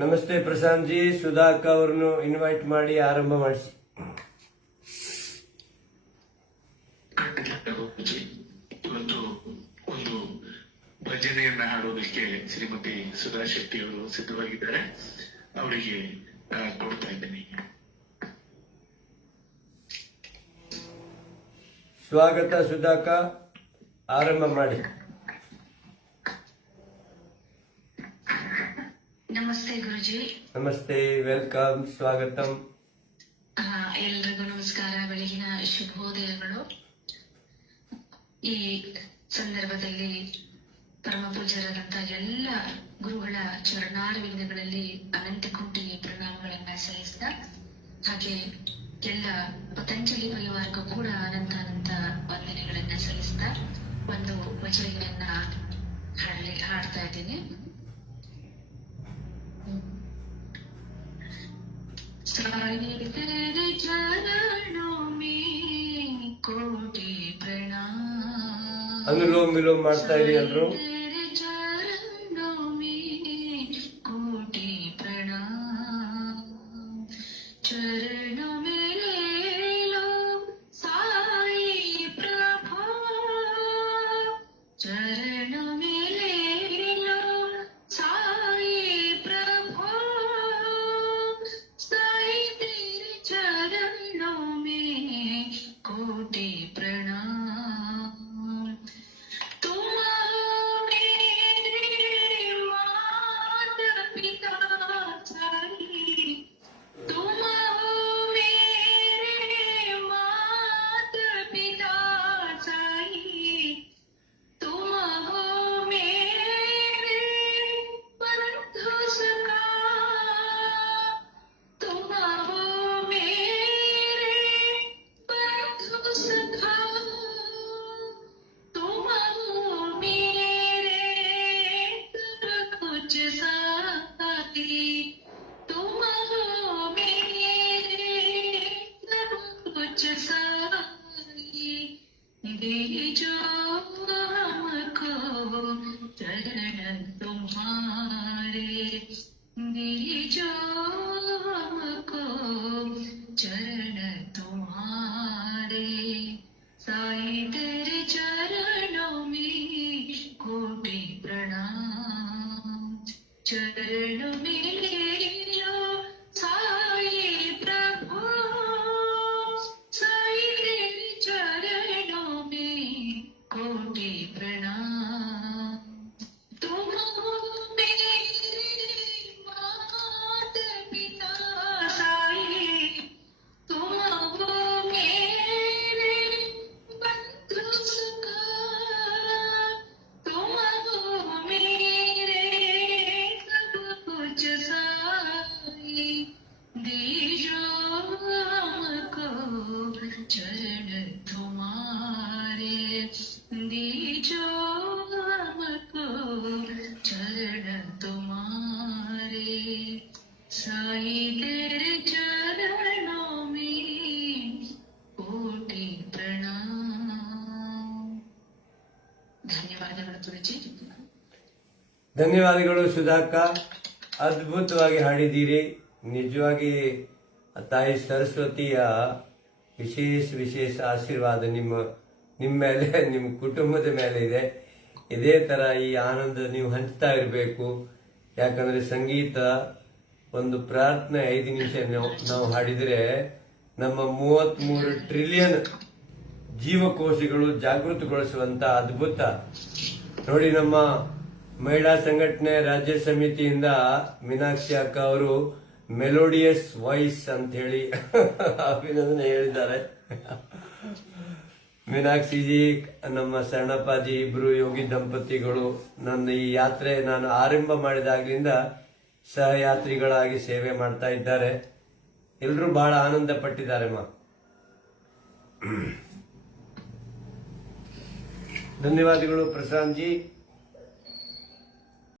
ನಮಸ್ತೆ ಪ್ರಶಾಂತ್ ಜಿ, ಸುಧಾಕ ಅವರನ್ನು ಇನ್ವೈಟ್ ಮಾಡಿ ಆರಂಭ ಮಾಡಿಸಿ. ಇವತ್ತು ಒಂದು ಭಜನೆಯನ್ನ ಹಾಡೋದಕ್ಕೆ ಶ್ರೀಮತಿ ಸುಧಾ ಶೆಟ್ಟಿ ಅವರು ಸಿದ್ಧವಾಗಿದ್ದಾರೆ. ಅವರಿಗೆ ಕೊಡ್ತಾ ಇದ್ದೀನಿ. ಸ್ವಾಗತ ಸುಧಾಕ, ಆರಂಭ ಮಾಡಿ. ನಮಸ್ತೆ ಗುರುಜಿ. ನಮಸ್ತೆ, ವೆಲ್ಕಮ್, ಸ್ವಾಗತಂ. ಎಲ್ರಿಗೂ ನಮಸ್ಕಾರ, ಬೆಳಗಿನ ಶುಭೋದಯಗಳು. ಈ ಸಂದರ್ಭದಲ್ಲಿ ಪರಮ ಪೂಜ್ಯರಾದಂತಹ ಎಲ್ಲ ಗುರುಗಳ ಚರಣಾರವಿಂದಗಳಲ್ಲಿ ಅನಂತ ಕೋಟಿ ಪ್ರಣಾಮಗಳನ್ನ ಸಲ್ಲಿಸಿದ ಹಾಗೆ ಎಲ್ಲ ಪತಂಜಲಿ ಪರಿವಾರಕ್ಕೂ ಕೂಡ ಅನಂತ ವಂದನೆಗಳನ್ನ ಸಲ್ಲಿಸಿದ ಒಂದು ಭಜನೆಯನ್ನ ಹಾಡ್ತಾ ಇದ್ದೀನಿ. सारे तेरे चरणों में कोटि प्रणाम. ಅನುಲೋಮ ವಿಲೋಮ ಮಾಡ್ತಾ ಇರಿ ಎಲ್ರು. तेरे चरणों में कोटि प्रणाम. चरणों में ले लो साई प्रभु. चरणों में ले लो साई प्रभु. चरणों में कोटि प्रणाम. तुम मेरे माता पिता साई. तुम मेरे माता पिता साई. तुम हो मेरे बंधु सखा. तुम हो जो हमको चरण तुम्हारे. जो हमको चरण तुम्हारे. साई तेरे चरणों में कोटि प्रणाम. चरणों में लो साई प्रभु. साई तेरे चरणों में कोटि प्रणाम. तुम हो मेरे माता पिता साई. तुम हो मेरे बंधु सखा. तुम हो मेरे सब कुछ साई. दीजो हमको चरण तुम्हारे. दीजो हमको चरण तुम्हारे. साई तेरे चरणों में कोटि प्रणाम. ಧನ್ಯವಾದಗಳು ತುಳಸಿ. ಧನ್ಯವಾದಗಳು ಸುಧಾಕ, ಅದ್ಭುತವಾಗಿ ಹಾಡಿದ್ದೀರಿ. ನಿಜವಾಗಿ ತಾಯಿ ಸರಸ್ವತಿಯ ವಿಶೇಷ ಆಶೀರ್ವಾದ ನಿಮ್ಮ ಮೇಲೆ, ನಿಮ್ಮ ಕುಟುಂಬದ ಮೇಲೆ ಇದೆ. ಇದೇ ತರ ಈ ಆನಂದ ನೀವು ಹಂಚ್ತಾ ಇರಬೇಕು. ಯಾಕಂದ್ರೆ ಸಂಗೀತ ಒಂದು ಪ್ರಾರ್ಥನೆ 5 ನಿಮಿಷ ನಾವು ಹಾಡಿದರೆ ನಮ್ಮ 33 ಟ್ರಿಲಿಯನ್ ಜೀವಕೋಶಗಳು ಜಾಗೃತಗೊಳಿಸುವಂತ ಅದ್ಭುತ. ನೋಡಿ, ನಮ್ಮ ಮಹಿಳಾ ಸಂಘಟನೆ ರಾಜ್ಯ ಸಮಿತಿಯಿಂದ ಮೀನಾಕ್ಷಿ ಅಕ್ಕ ಅವರು ಮೆಲೋಡಿಯಸ್ ವಾಯ್ಸ್ ಅಂತ ಹೇಳಿ ಅಭಿನಂದನೆ ಹೇಳಿದ್ದಾರೆ. ಮೀನಾಕ್ಷಿಜಿ, ನಮ್ಮ ಶರಣಪ್ಪಾಜಿ ಇಬ್ರು ಯೋಗಿ ದಂಪತಿಗಳು ನನ್ನ ಈ ಯಾತ್ರೆ ನಾನು ಆರಂಭ ಮಾಡಿದಾಗ್ಲಿಂದ ಸಹಯಾತ್ರಿಗಳಾಗಿ ಸೇವೆ ಮಾಡ್ತಾ ಇದ್ದಾರೆ. ಎಲ್ಲರೂ ಬಹಳ ಆನಂದ ಪಟ್ಟಿದ್ದಾರೆ. ಧನ್ಯವಾದಗಳು ಪ್ರಶಾಂತ್ ಜಿ.